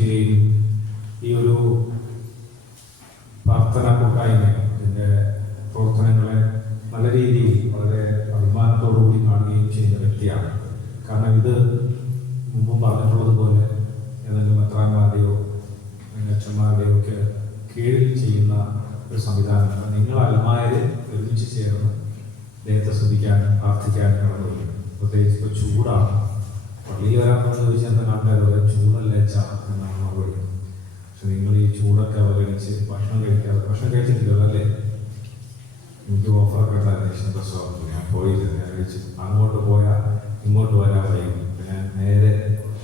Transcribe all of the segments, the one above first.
സന്ദർശിക്കുകയും ഈ ഒരു പ്രാർത്ഥനാ കൂട്ടായ്മ ഇതിൻ്റെ പ്രവർത്തനങ്ങളെ നല്ല രീതിയിൽ വളരെ അഭിമാനത്തോടുകൂടി കാണുകയും ചെയ്യുന്ന വ്യക്തിയാണ്. കാരണം ഇത് മുമ്പ് പറഞ്ഞിട്ടുള്ളതുപോലെ ഏതെങ്കിലും മെത്രാന്മാരുടെയോ അച്ഛന്മാരുടെയോ ഒക്കെ കീഴിൽ ചെയ്യുന്ന ഒരു സംവിധാനമാണ്. നിങ്ങൾ അൽമായര് ഒരുമിച്ച് ചേർന്ന് ദൈവത്തെ സ്തുതിക്കാനും പ്രാർത്ഥിക്കാനും കടന്നു വരും. പ്രത്യേകിച്ച് ഇപ്പോൾ ചൂടാണ്. പള്ളിയിൽ വരാമെന്ന് ചോദിച്ചാൽ എന്താ ആൾക്കാർ ചൂടല്ല എന്നാണ് മറുപടി. പക്ഷെ നിങ്ങൾ ഈ ചൂടൊക്കെ അവഗണിച്ച് ഭക്ഷണം കഴിച്ചിട്ടില്ലല്ലോ അല്ലേ? എനിക്ക് ഓഫറൊക്കെ ഉണ്ടായിരുന്നു പ്രസവം. ഞാൻ പോയില്ല. ഞാൻ കഴിച്ചു. അങ്ങോട്ട് പോയാൽ ഇങ്ങോട്ട് വരാൻ വൈകും. പിന്നെ നേരെ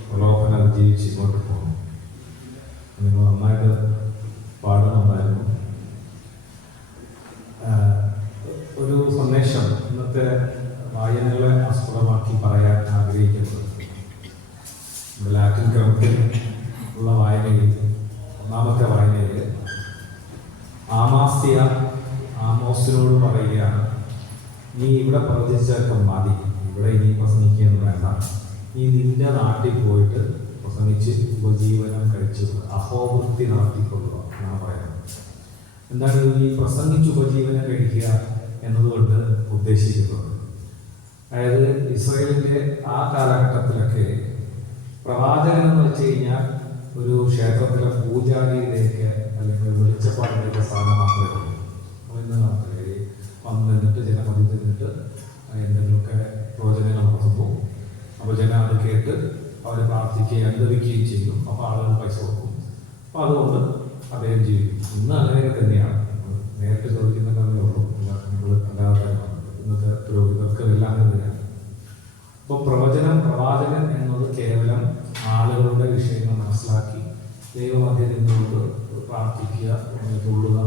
പ്രലോഭന അതിജീവിച്ച് ഇങ്ങോട്ട് പോകും. നിങ്ങൾ നന്നായിട്ട് പാടുന്നുണ്ടായിരുന്നു. ഒരു സന്ദേശം ഇന്നത്തെ വായനകളെ ആസ്പദമാക്കി പറയാൻ ആഗ്രഹിക്കുന്നത്, ലാറ്റിൻ ക്രമത്തിൽ ഉള്ള വായനയിൽ ഒന്നാമത്തെ വായനയിൽ ആമാസ്യ ആമോസിനോട് പറയുകയാണ്, നീ ഇവിടെ പ്രവചിച്ചൊക്കെ മതി, ഇവിടെ ഇനി പ്രസംഗിക്കുകയൊന്നും വേണ്ട, നീ നിന്റെ നാട്ടിൽ പോയിട്ട് പ്രസംഗിച്ച് ഉപജീവനം കഴിച്ചു അഹോവൃത്തി നടത്തിക്കൊള്ളുക എന്നാണ് പറയുന്നത്. എന്താണ് ഈ പ്രസംഗിച്ച് ഉപജീവനം കഴിക്കുക എന്നതുകൊണ്ട് ഉദ്ദേശിക്കുന്നത്? അതായത് ഇസ്രായേലിൻ്റെ ആ കാലഘട്ടത്തിലൊക്കെ പ്രവാചകൻ എന്ന് വെച്ച് കഴിഞ്ഞാൽ ഒരു ക്ഷേത്രത്തിലെ പൂജാരിയിലേക്ക് അല്ലെങ്കിൽ വെളിച്ചപ്പാടിലേക്ക് സ്ഥാനം മാത്രമേ ഉള്ളൂ. ഇന്ന് നടത്തില്ല. വന്ന് നിന്നിട്ട് ജനമതി നിന്നിട്ട് എന്തെങ്കിലുമൊക്കെ പ്രവചനങ്ങൾ നടത്തുന്നു. അപ്പോൾ ജനം അത് കേട്ട് അവർ പ്രാർത്ഥിക്കുകയും അനുഭവിക്കുകയും ചെയ്യും. അപ്പോൾ ആളുകൾ പൈസ കൊടുക്കും. അപ്പോൾ അതുകൊണ്ട് അദ്ദേഹം ജീവിക്കും. ഇന്ന് അങ്ങനെയൊക്കെ തന്നെയാണ്. നേരിട്ട് ചോദിക്കുന്നതേ ഉള്ളൂ. നമ്മൾ അല്ലാതെ ഇന്നത്തെ പുരോഹിതർക്ക് എല്ലാം തന്നെയാണ്. അപ്പോൾ പ്രവാചകൻ എന്നത് കേവലം ആളുകളുടെ വിഷയങ്ങൾ മനസ്സിലാക്കി ദൈവമധ്യം നിന്നുകൊണ്ട് പ്രാർത്ഥിക്കുക, കൊള്ളുക,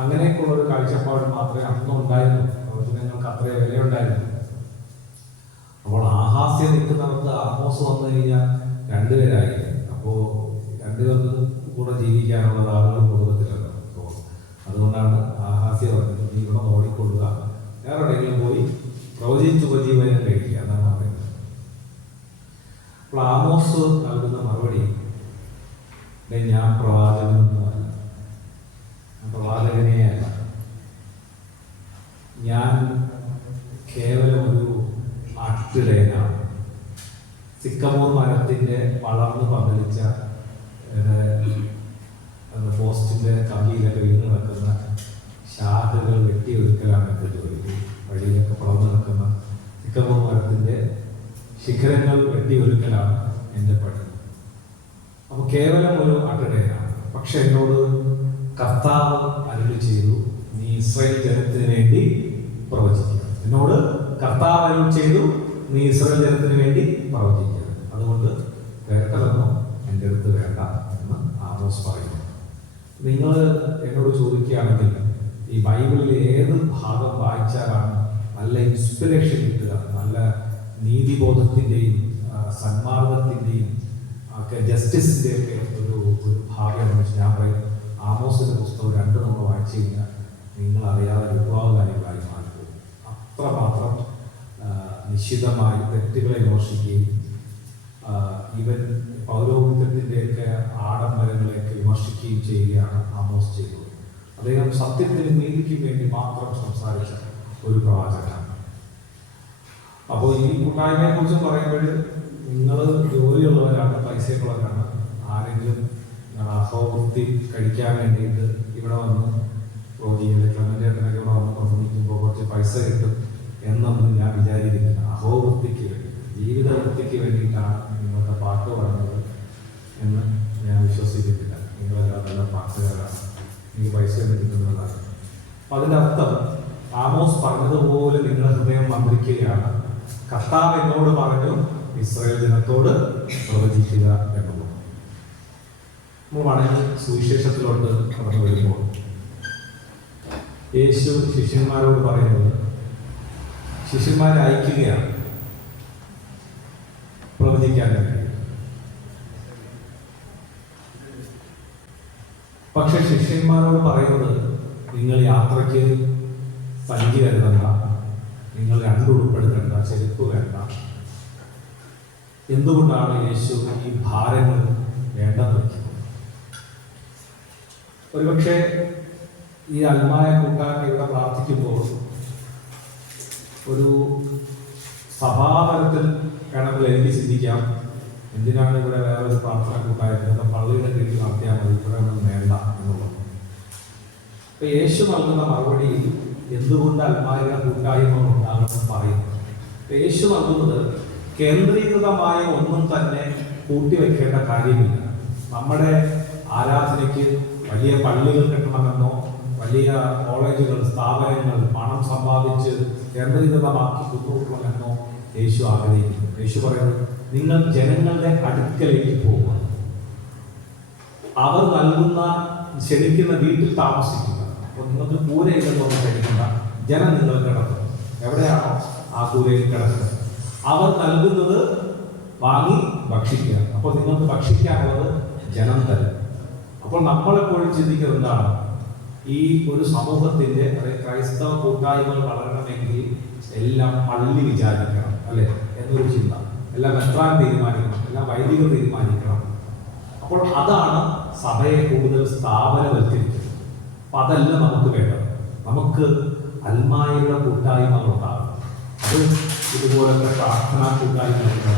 അങ്ങനെയൊക്കെയുള്ള ഒരു കാഴ്ചപ്പാട് മാത്രമേ അന്നും ഉണ്ടായിരുന്നു. പ്രവചനങ്ങൾക്ക് അത്രേ വിലയുണ്ടായിരുന്നു. അപ്പോൾ ആഹാസ്യം നിൽക്കുന്നിടത്ത് ആമോസ് വന്നു കഴിഞ്ഞാൽ രണ്ടുപേരായി. അപ്പോൾ രണ്ടുപേർക്ക് കൂടെ ജീവിക്കാനുള്ളത് ആളുകൾ കുടുംബത്തിലല്ലോ. അതുകൊണ്ടാണ് ആഹാസ്യം പറഞ്ഞത്, നീ ഇവിടെ ഓടിക്കൊള്ളുക, വേറെ എവിടെയെങ്കിലും പോയി പ്രവചിച്ച് ഉപജീവനം കഴിക്കുക എന്നാണ് പറയുന്നത്. അപ്പോൾ ആമോസ് നൽകുന്ന മറുപടി, ഞാൻ പ്രവാചകനൊന്നുമല്ല, പ്രവാചകനേ അല്ല, ഞാൻ കേവലം ഒരു ആട്ടിടയനാണ്. സിക്കമോർ മരത്തിൻ്റെ വളർന്ന് പന്തലിച്ച പോസ്റ്റിൻ്റെ കമ്പിയിലൊക്കെ വീണ് കിടക്കുന്ന ശാഖകൾ വെട്ടിയൊരുക്കലാണ് എൻ്റെ ജോലി. വഴിയിലൊക്കെ വളർന്നു കിടക്കുന്ന സിക്കമോർ മരത്തിൻ്റെ ശിഖരങ്ങൾ വെട്ടിയൊരുക്കലാണ് എൻ്റെ പണി. അപ്പോൾ കേവലം ഒരു ആട്ടിടയനാണ്. പക്ഷെ എന്നോട് കർത്താവ് അരുളി ചെയ്തു, നീ ഇസ്രായേൽ ജനത്തിന് വേണ്ടി പ്രവചിക്കുക. എന്നോട് കർത്താവ് അരുളി ചെയ്തു, നീ ഇസ്രായേൽ ജനത്തിന് വേണ്ടി പ്രവചിക്കുക. അതുകൊണ്ട് കേട്ടതൊന്നും എൻ്റെ അടുത്ത് വേണ്ട എന്ന് ആമോസ് പറയുന്നു. നിങ്ങൾ എന്നോട് ചോദിക്കുകയാണെങ്കിൽ ഈ ബൈബിളിൽ ഏത് ഭാഗം വായിച്ചാലാണ് നല്ല ഇൻസ്പിറേഷൻ കിട്ടുക, നല്ല നീതിബോധത്തിൻ്റെയും സന്മാർഗത്തിൻ്റെയും ഒക്കെ ജസ്റ്റിസിൻ്റെയൊക്കെ ഒരു ഭാഗം എന്ന് വെച്ചാൽ ഞാൻ പറയും ആമോസിൻ്റെ പുസ്തകം 2 നമ്മൾ വായിച്ചു കഴിഞ്ഞാൽ നിങ്ങൾ അറിയാതെ ഒരുപാട് കാര്യങ്ങളായി മാറിപ്പോകും. അത്രമാത്രം നിശ്ചിതമായി തെറ്റുകളെ വിമർശിക്കുകയും ഇവൻ പൗരോഹിത്യത്തിൻ്റെയൊക്കെ ആഡംബരങ്ങളെയൊക്കെ വിമർശിക്കുകയും ചെയ്യുകയാണ് ആമോസ് ചെയ്തത്. അദ്ദേഹം സത്യത്തിന് നീതിക്കും വേണ്ടി മാത്രം സംസാരിച്ച ഒരു പ്രവാചകനാണ്. അപ്പോൾ ഈ കൂട്ടായ്മയെ കുറിച്ച് പറയുമ്പോൾ നിങ്ങൾ ജോലിയുള്ളവരാണ്, പൈസയുള്ളവരാണ്, ആരെങ്കിലും അഹോവൃത്തി കഴിക്കാൻ വേണ്ടിയിട്ട് ഇവിടെ വന്ന് ക്ലമന്റേട്ടനൊക്കെ ഇവിടെ വന്ന് പ്രസംഗിക്കുമ്പോൾ കുറച്ച് പൈസ കിട്ടും എന്നൊന്നും ഞാൻ വിചാരിക്കുന്നില്ല. അഹോവൃത്തിക്ക് വേണ്ടി, ജീവിതവൃത്തിക്ക് വേണ്ടിയിട്ടാണ് നിങ്ങളുടെ പാട്ട് പാടുന്നത് എന്ന് ഞാൻ വിശ്വസിക്കുന്നില്ല. നിങ്ങളെല്ലാം നല്ല പാട്ടുകാരാണ്, എനിക്ക് പൈസയൊന്നും കിട്ടുന്നതാണ്. അപ്പം അതിൻ്റെ അർത്ഥം ആമോസ് പറഞ്ഞതുപോലെ നിങ്ങളുടെ ഹൃദയം മന്ത്രിക്കുകയാണ്, കർത്താവ് എന്നോട് പറഞ്ഞു ഇസ്രായേൽ ജനത്തോട് പ്രവചിക്കുക എന്നുള്ളത്. നമ്മൾ മടങ്ങി സുവിശേഷത്തിലോട്ട് കടന്നു വരുമ്പോൾ യേശു ശിഷ്യന്മാരോട് പറയുന്നത്, ശിഷ്യന്മാരെ അയക്കുകയാണ് പ്രവചിക്കാൻ വേണ്ടി. പക്ഷെ ശിഷ്യന്മാരോട് പറയുന്നത്, നിങ്ങൾ യാത്രയ്ക്ക് സഞ്ചി കരുതണ്ട, നിങ്ങൾ രണ്ടുടുപ്പെടുക്കണ്ട, ചെരുപ്പ് വേണ്ട. എന്തുകൊണ്ടാണ് യേശു ഈ ഭാരങ്ങൾ വേണ്ടെന്ന് വയ്ക്കുന്നത്? ഒരുപക്ഷെ ഈ അൽമായ കൂട്ടായ്മ ഇവിടെ പ്രാർത്ഥിക്കുമ്പോൾ ഒരു സഭാതലത്തിൽ വേണമെങ്കിൽ എനിക്ക് ചിന്തിക്കാം, എന്തിനാണ് ഇവിടെ വേറൊരു പ്രാർത്ഥന കൂട്ടായ്മ, പള്ളിയുടെ കീഴിൽ നടത്തിയാൽ മതി, ഇവിടെ ഒന്നും വേണ്ട എന്നുള്ളത്. അപ്പൊ യേശു നൽകുന്ന മറുപടി എന്തുകൊണ്ട് അൽമായ കൂട്ടായ്മ ഉണ്ടാകണമെന്ന് പറയുന്നത്. യേശു നൽകുന്നത് കേന്ദ്രീകൃതമായ ഒന്നും തന്നെ കൂട്ടിവെക്കേണ്ട കാര്യമില്ല. നമ്മുടെ ആരാധനയ്ക്ക് വലിയ പള്ളികൾ കെട്ടണമെന്നോ വലിയ കോളേജുകൾ, സ്ഥാപനങ്ങൾ, പണം സമ്പാദിച്ച് കേന്ദ്രീകൃതമാക്കി കൊണ്ടുപോകണമെന്നോ യേശു ആഗ്രഹിക്കുന്നു. യേശു പറയുന്നത്, നിങ്ങൾ ജനങ്ങളുടെ അടുക്കലേക്ക് പോകുക, അവർ നൽകുന്ന ക്ഷണിക്കുന്ന വീട്ടിൽ താമസിക്കുക. അപ്പോൾ നിങ്ങൾക്ക് കൂരയില്ലെന്നൊന്നും കഴിക്കണ്ട, ജനം നിങ്ങൾ കിടക്കും, എവിടെയാണോ ആ കൂരയിൽ കിടക്കുന്നത്. അവർ നൽകുന്നത് വാങ്ങി ഭക്ഷിക്കുക. അപ്പോൾ നിങ്ങൾക്ക് ഭക്ഷിക്കാനുള്ളത് ജനം തരും. അപ്പോൾ നമ്മളെപ്പോഴും ചിന്തിക്കുന്നത് എന്താണ്, ഈ ഒരു സമൂഹത്തിന്റെ അതായത് ക്രൈസ്തവ കൂട്ടായ്മകൾ വളരണമെങ്കിൽ എല്ലാം പള്ളി വിചാരിക്കണം അല്ലെ എന്നൊരു ചിന്ത. എല്ലാം മെത്രാൻ തീരുമാനിക്കണം, എല്ലാം വൈദികർ തീരുമാനിക്കണം. അപ്പോൾ അതാണ് സഭയെ കൂടുതൽ സ്ഥാപനവൽക്കരിക്കുന്നത്. അപ്പൊ അതല്ല നമുക്ക് വേണ്ടത്. നമുക്ക് അൽമായയുടെ കൂട്ടായ്മകൾ ഉണ്ടാകും. അത് ഇതുപോലത്തെ പ്രാർത്ഥനാ കൂട്ടായ്മ